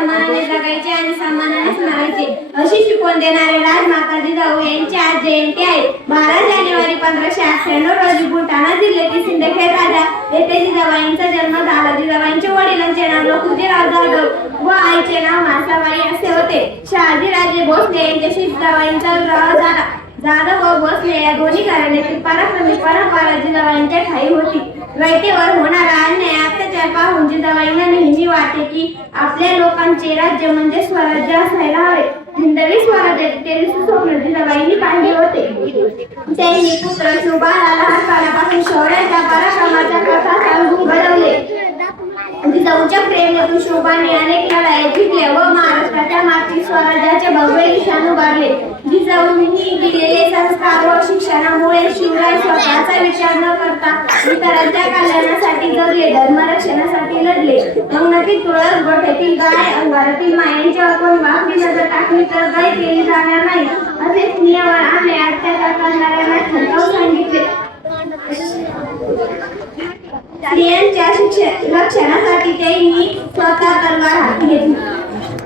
सन्मानाने जगायचे आणि सन्मानाने स्मरायचे अशी शिकवण देणारे राजमाता जिजाऊ यांची आज जयंती आहे. 12 जानेवारी 1598 रोजी बुलढाणा जिल्ह्यातील सिंदखेड राजा येथे जिजाबाईंचा जन्म झाला. जिजाबाईंच्या वडिलांचे नाव लखुजीराव जाधव व आईचे नाव मासाबाई असे होते. शहाजीराजे भोसले यांच्याशी जिजाबाईंचा विवाह झाला. जाधव व भोसले या दोन्ही घराण्यातील पराक्रमी परंपरा जिजाबाईंच्या ठायी होती. रयतेवर होणारा अन्याय अत्याचार पाहून जिजाबाईंना नेहमी वाटे की आपल्या लोकांचे राज्य म्हणजे स्वराज्य असायला हवे. हिंदवी स्वराज्याचे ते स्वप्न जिजाबाईंनी पाहिले होते. त्यांनी पुत्र सुभाला लहानपणापासून शौर्याच्या पराक्रमाच्या कथा सांगून घडवले. जिजाऊच्या प्रेरणेतून शोभाने अनेक लढाया जिंकल्या व महाराष्ट्राच्या मातीत स्वराज्याचे भव्य निशाण उभारले. जिजाऊंनी दिलेले संस्कार व शिक्षणामुळे शिवराय स्वतःचा विचार न करता इतरांच्या कल्याणासाठी जगले, धर्मरक्षणासाठी लढले. अंगणातील तुळस, गोठ्यातील गाय, अंगारातील मायांच्या कोण वाकडी नजर टाकली तर गाय केली जाणार नाही असे नियमावर आणले. अत्याचार करणाऱ्यांना ठणकावून सांगितले. स्त्रियांच्या रक्षणासाठी त्यांनी स्वतः तलवार हाती घेतली.